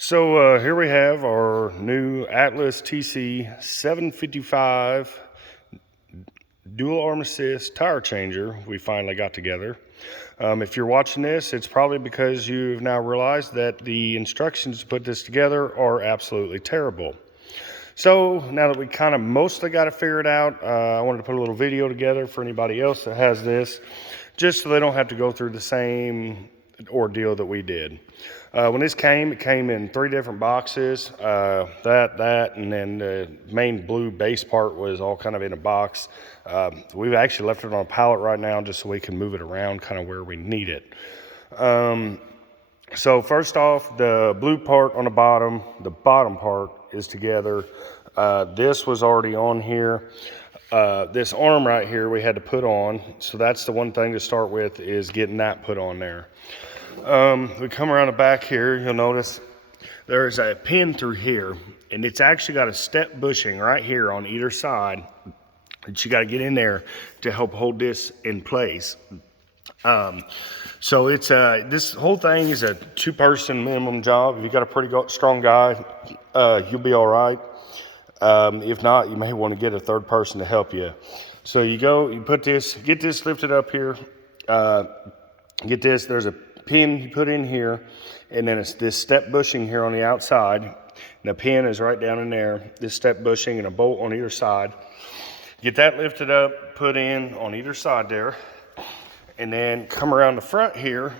So here we have our new Atlas TC 755 dual arm assist tire changer we finally got together. If you're watching this, it's probably because you've now realized that the instructions to put this together are absolutely terrible. So now that we kind of mostly got it figured out, I wanted to put a little video together for anybody else that has this, just so they don't have to go through the same ordeal that we did. When this came, it came in 3 different boxes, that, and then the main blue base part was all kind of in a box. We've actually left it on a pallet right now just so we can move it around kind of where we need it. So first off, the blue part on the bottom part is together. This was already on here. This arm right here we had to put on, so that's the one thing to start with, is getting that put on there. We come around the back here, you'll notice there's a pin through here, and it's actually got a step bushing right here on either side that you got to get in there to help hold this in place. So it's this whole thing is a 2-person minimum job. If you got a pretty strong guy, you'll be all right. If not, you may want to get a 3rd person to help you. So you get this lifted up here. Get this, there's a pin you put in here, and then it's this step bushing here on the outside. And the pin is right down in there, this step bushing and a bolt on either side. Get that lifted up, put in on either side there, and then come around the front here,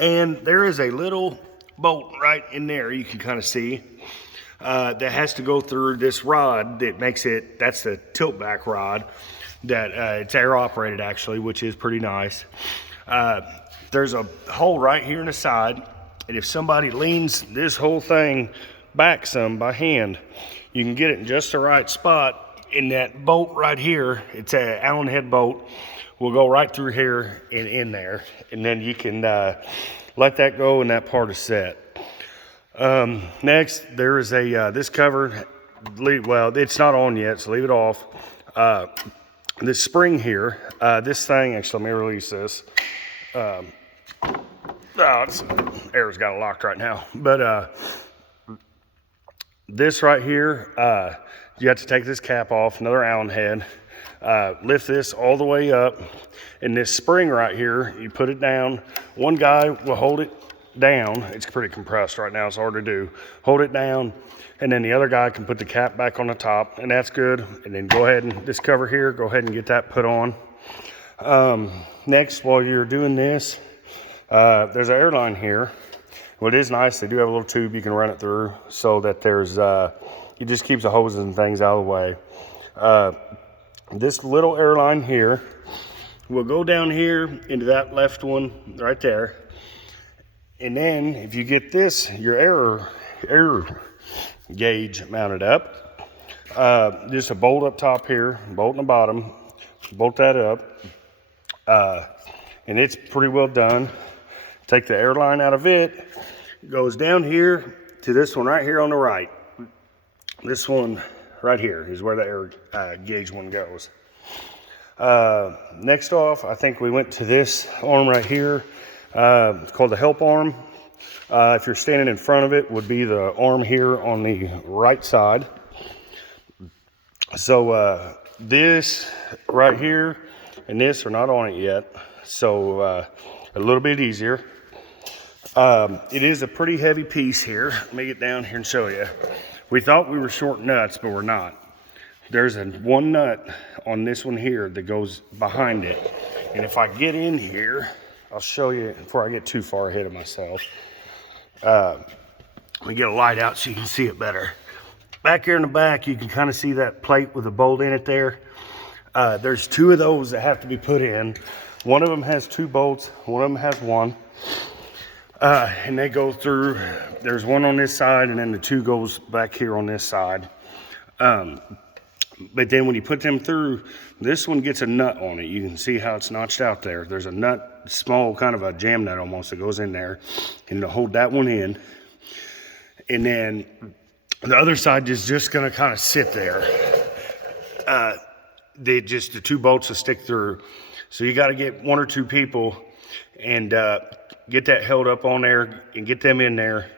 and there is a little bolt right in there you can kind of see that has to go through this rod that makes it, that's the tilt back rod that it's air operated actually, which is pretty nice. There's a hole right here in the side, and if somebody leans this whole thing back some by hand, you can get it in just the right spot. In that bolt right here, it's an Allen head bolt, will go right through here and in there, and then you can let that go, and that part is set. Next, there is a this cover, well, it's not on yet, so leave it off. This spring here, this thing, actually, let me release this. Air's got it locked right now, but this right here, you have to take this cap off, another Allen head, lift this all the way up, and this spring right here, you put it down. One guy will hold it down. It's pretty compressed right now, it's hard to do. Hold it down, and then the other guy can put the cap back on the top, and that's good. And then go ahead and this cover here, go ahead and get that put on. Next, while you're doing this, there's an airline here. What is nice, they do have a little tube you can run it through so that there's, it just keeps the hoses and things out of the way. This little airline here will go down here into that left one right there. And then if you get this, your air gauge mounted up, just a bolt up top here, bolt in the bottom, bolt that up, and it's pretty well done. Take the airline out of it, goes down here to this one right here on the right. This one right here is where the air gauge one goes. Next off, I think we went to this arm right here. It's called the help arm. If you're standing in front of it, would be the arm here on the right side. So this right here and this are not on it yet, so a little bit easier. It is a pretty heavy piece here. Let me get down here and show you. We thought we were short nuts, but we're not. There's one nut on this one here that goes behind it. And if I get in here, I'll show you before I get too far ahead of myself. Let me get a light out so you can see it better. Back here in the back, you can kind of see that plate with a bolt in it there. There's 2 of those that have to be put in. One of them has 2 bolts, one of them has 1. And they go through, there's one on this side, and then the 2 goes back here on this side. But then when you put them through, this one gets a nut on it. You can see how it's notched out there. There's a nut, small kind of a jam nut almost, that goes in there, and to hold that one in. And then the other side is just gonna kind of sit there. The 2 bolts will stick through. So you gotta get 1 or 2 people and get that held up on there and get them in there.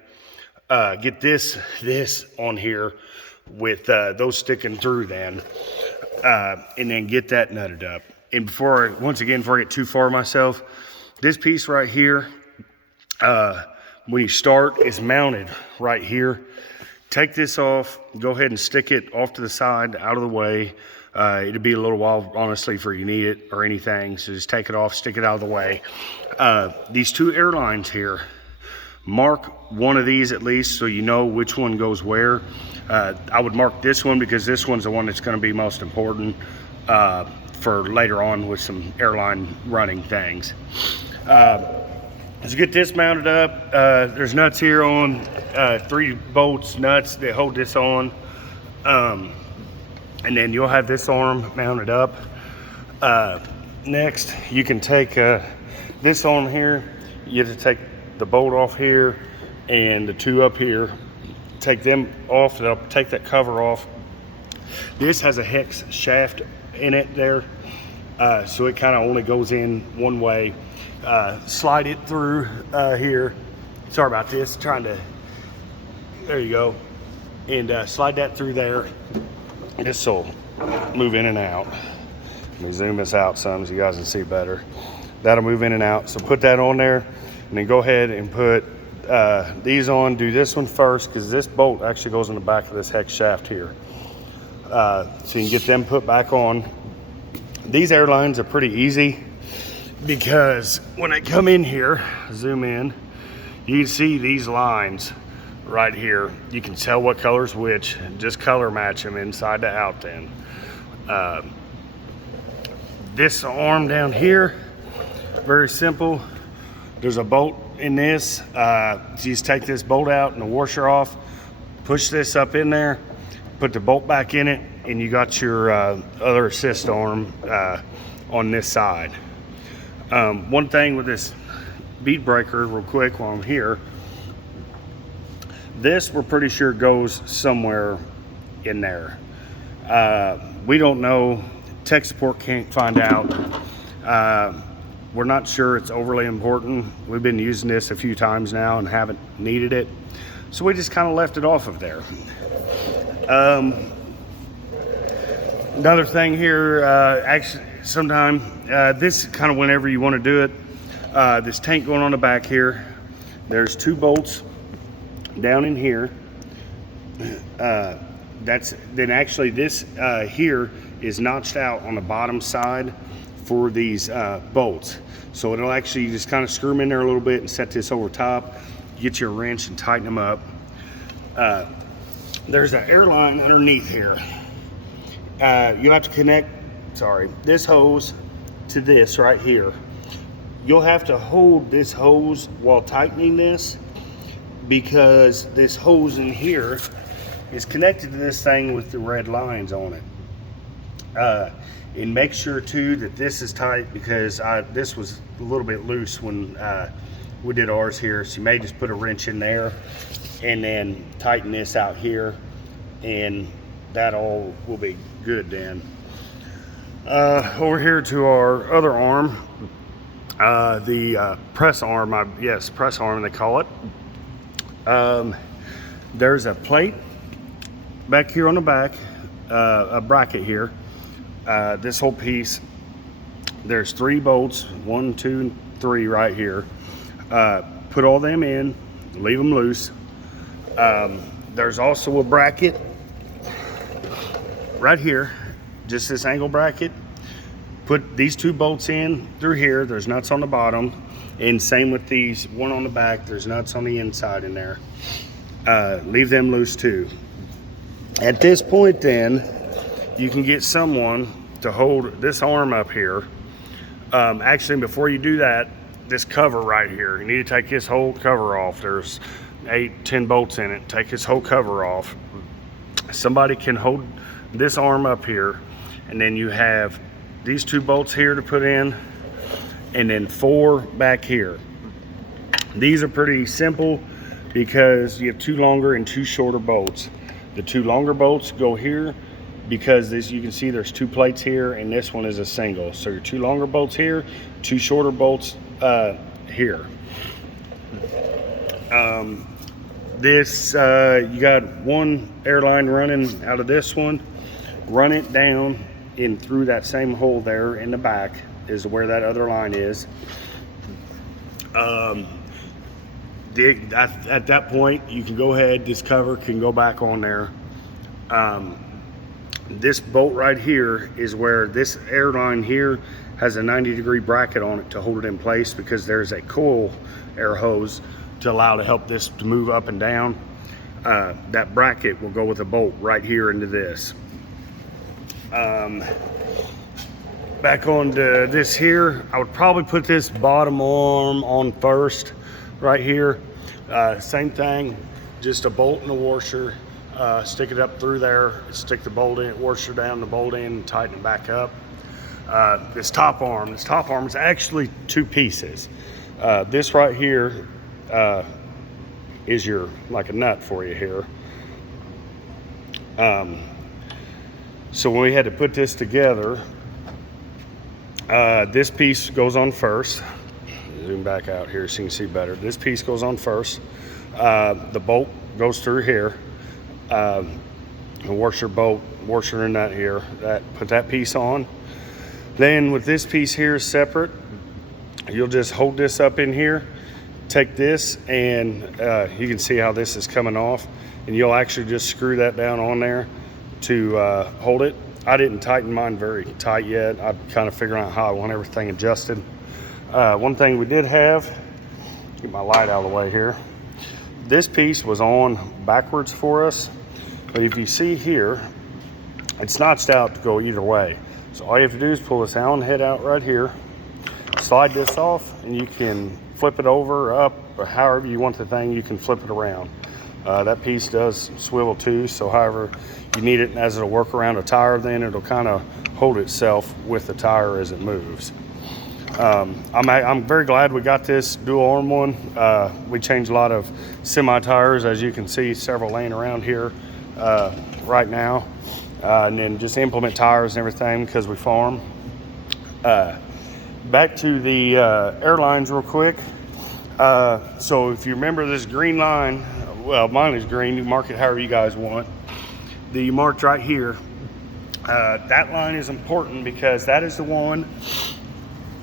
get this on here with those sticking through then, and then get that nutted up. And before I get too far myself, this piece right here, when you start, is mounted right here. Take this off, go ahead and stick it off to the side, out of the way. It'll be a little while, honestly, before you need it or anything. So just take it off, stick it out of the way. These two airlines here, mark one of these at least so you know which one goes where. I would mark this one because this one's the one that's gonna be most important for later on with some airline running things. Let's get this mounted up. There's nuts here on, 3 bolts, nuts that hold this on. And then you'll have this arm mounted up. Next, you can take this on here. You have to take the bolt off here and the 2 up here. Take them off, they'll take that cover off. This has a hex shaft in it there, so it kind of only goes in one way. Slide it through here. Sorry about this, there you go. And slide that through there. This will move in and out. Let me zoom this out some so you guys can see better. That'll move in and out. So put that on there, and then go ahead and put these on. Do this one first because this bolt actually goes in the back of this hex shaft here. So you can get them put back on. These airlines are pretty easy because when I come in here, zoom in, you can see these lines right here. You can tell what color's which, and just color match them inside to out then. This arm down here, very simple. There's a bolt in this. So you just take this bolt out and the washer off, push this up in there, put the bolt back in it, and you got your other assist arm on this side. One thing with this bead breaker, real quick while I'm here, this we're pretty sure goes somewhere in there. We don't know. Tech support can't find out. We're not sure it's overly important. We've been using this a few times now and haven't needed it, so we just kind of left it off of there. Another thing here, actually sometime, this kind of whenever you want to do it, this tank going on the back here, there's 2 bolts down in here. Then actually this here is notched out on the bottom side for these bolts. So it'll actually just kind of screw them in there a little bit and set this over top, get your wrench and tighten them up. There's an airline underneath here. You'll have to connect, this hose to this right here. You'll have to hold this hose while tightening this, because this hose in here is connected to this thing with the red lines on it. And make sure too that this is tight, because this was a little bit loose when we did ours here. So you may just put a wrench in there and then tighten this out here, and that all will be good then. Over here to our other arm, the press arm, press arm they call it. There's a plate back here on the back, a bracket here. This whole piece, there's 3 bolts, 1, 2, and 3 right here. Put all them in, leave them loose. There's also a bracket right here, just this angle bracket. Put these 2 bolts in through here. There's nuts on the bottom, and same with these, one on the back, there's nuts on the inside in there. Leave them loose too. At this point then, you can get someone to hold this arm up here. Actually, before you do that, this cover right here, you need to take this whole cover off. There's 8, 10 bolts in it. Take this whole cover off. Somebody can hold this arm up here, and then you have these 2 bolts here to put in, and then 4 back here. These are pretty simple because you have 2 longer and 2 shorter bolts. The 2 longer bolts go here because this, you can see there's 2 plates here, and this one is a single. So your 2 longer bolts here, 2 shorter bolts here. This, you got one airline running out of this one, run it down in through that same hole there in the back is where that other line is. At that point, you can go ahead, this cover can go back on there. This bolt right here is where this airline here has a 90-degree bracket on it to hold it in place, because there's a coil air hose to allow to help this to move up and down. That bracket will go with a bolt right here into this. Back on to this here, I would probably put this bottom arm on first right here. Same thing, just a bolt and a washer. Stick it up through there, stick the bolt in, washer down the bolt in, and tighten it back up. This top arm is actually two pieces. This right here is your, like a nut for you here. So when we had to put this together, this piece goes on first. Zoom back out here so you can see better. This piece goes on first. The bolt goes through here. The washer bolt, washer and nut here. Put that piece on. Then with this piece here separate, you'll just hold this up in here. Take this, and you can see how this is coming off, and you'll actually just screw that down on there to hold it. I didn't tighten mine very tight yet. I'm kind of figuring out how I want everything adjusted. One thing we did have, get my light out of the way here. This piece was on backwards for us, but if you see here, it's notched out to go either way. So all you have to do is pull this Allen head out right here, slide this off, and you can flip it over, up, or however you want the thing, you can flip it around. That piece does swivel too, so however you need it, as it'll work around a tire, then it'll kind of hold itself with the tire as it moves. I'm very glad we got this dual arm one. We changed a lot of semi tires, as you can see, several laying around here right now, and then just implement tires and everything because we farm. Back to the airlines real quick. So if you remember this green line, well, mine is green, you mark it however you guys want. The marked right here, that line is important because that is the one,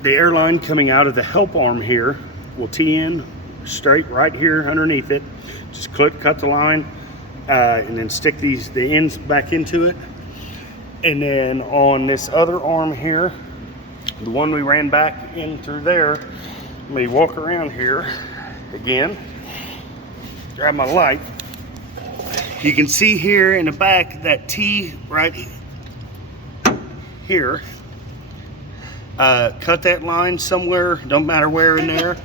the airline coming out of the help arm here will tee in straight right here underneath it. Just cut the line and then stick the ends back into it. And then on this other arm here, the one we ran back in through there, let me walk around here again, grab my light. You can see here in the back that T right here, cut that line somewhere, don't matter where in there,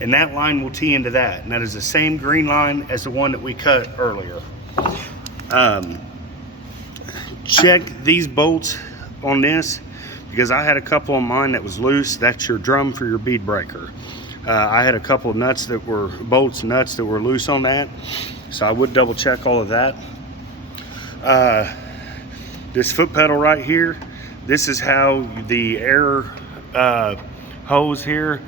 and that line will tee into that. And that is the same green line as the one that we cut earlier. Check these bolts on this, because I had a couple on mine that was loose. That's your drum for your bead breaker. I had a couple of nuts that were nuts that were loose on that, so I would double check all of that. This foot pedal right here, this is how the air hose here,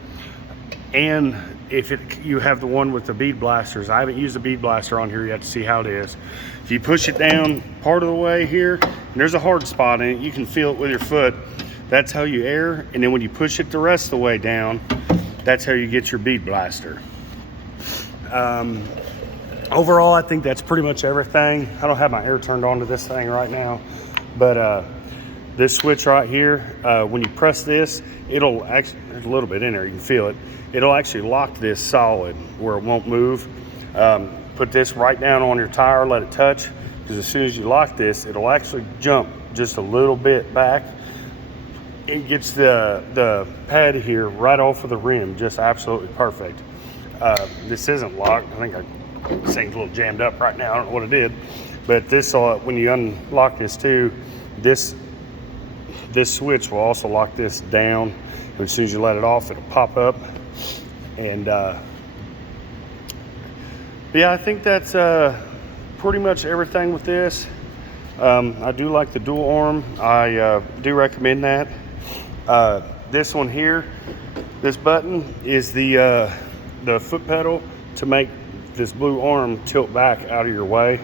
and if you have the one with the bead blasters, I haven't used a bead blaster on here yet to see how it is. If you push it down part of the way here, and there's a hard spot in it, you can feel it with your foot. That's how you air, and then when you push it the rest of the way down, that's how you get your bead blaster. Overall, I think that's pretty much everything. I don't have my air turned on to this thing right now, but this switch right here, when you press this, it'll actually, there's a little bit in there, you can feel it. It'll actually lock this solid where it won't move. Put this right down on your tire, let it touch, because as soon as you lock this, it'll actually jump just a little bit back. It gets the pad here right off of the rim, just absolutely perfect. This isn't locked. I think this thing's a little jammed up right now. I don't know what it did, but this, when you unlock this too, this switch will also lock this down. As soon as you let it off, it'll pop up. And yeah, I think that's pretty much everything with this. I do like the dual arm. I do recommend that. This one here, this button is the foot pedal to make this blue arm tilt back out of your way.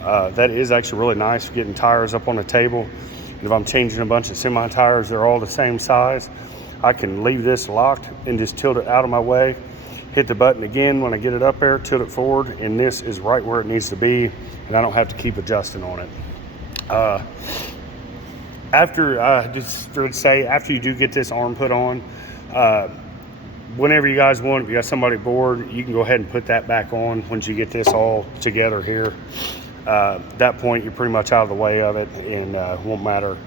That is actually really nice for getting tires up on the table. And if I'm changing a bunch of semi tires, they're all the same size, I can leave this locked and just tilt it out of my way, hit the button again when I get it up there, tilt it forward, and this is right where it needs to be, and I don't have to keep adjusting on it. After you do get this arm put on, whenever you guys want, if you got somebody bored, you can go ahead and put that back on once you get this all together here. At that point, you're pretty much out of the way of it, and it won't matter.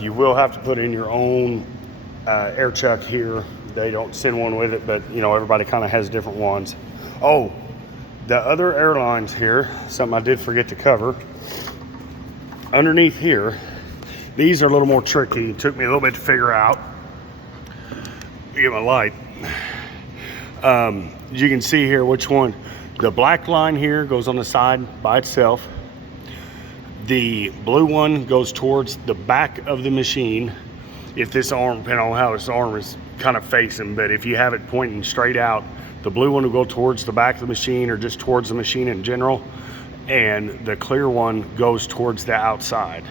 You will have to put in your own air chuck here. They don't send one with it, but everybody kind of has different ones. Oh, the other airlines here, something I did forget to cover. Underneath here, these are a little more tricky. It took me a little bit to figure out. Get my light. You can see here which one. The black line here goes on the side by itself. The blue one goes towards the back of the machine. If this arm, depending on how this arm is kind of facing, but if you have it pointing straight out, the blue one will go towards the back of the machine or just towards the machine in general, and the clear one goes towards the outside.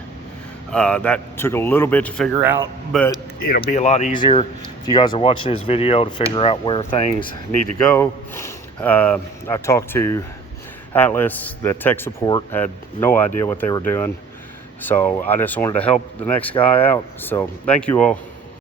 That took a little bit to figure out, but it'll be a lot easier if you guys are watching this video to figure out where things need to go. I talked to Atlas, the tech support had no idea what they were doing. So I just wanted to help the next guy out. So thank you all.